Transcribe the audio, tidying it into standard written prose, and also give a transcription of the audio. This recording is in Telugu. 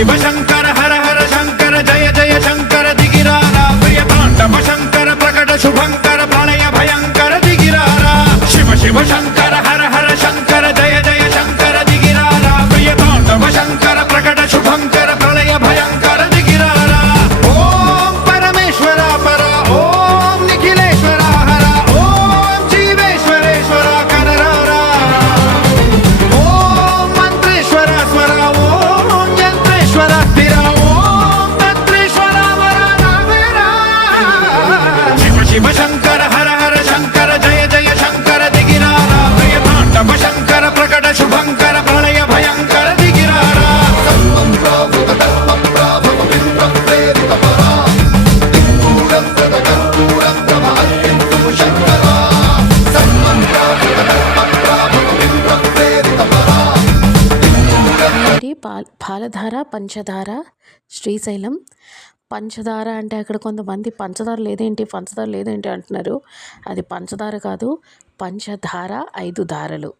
शिव शंकर हर हर शंकर जय जय शंकर दिगिरारा प्रिय तांडव शंकर प्रकट शुभंकर प्रलय भयंकर दिगिरारा शिव शिव शंकर हर हर शंकर जय जय शंकर दिगिरारा प्रिय तांडव शंकर प्रकट शुभंकर प्रलय भयंकर दिगिरारा ओम परमेश्वरा परा ओम निखिलेश्वरा हरा ओम जीवेश्वरेश्वरा कनरारा ओम मंत्रेश्वरा स्वरा ओम यंत्रेश्वरा स्थिरा ओम तंत्रेश्वरा वरा नावेरा शिव शिव शंकर हर हर शंकर जय जय शंकर दिगिरारा प्रिय तांडव शंकर प्रकट शुभंकर प्रलय भयंकर दिगिरारा పాలధార పంచదార శ్రీశైలం పంచదార అంటే అక్కడ కొంతమంది పంచదార లేదేంటి అంటున్నారు. అది పంచదార కాదు, పంచదార 5 ధారలు.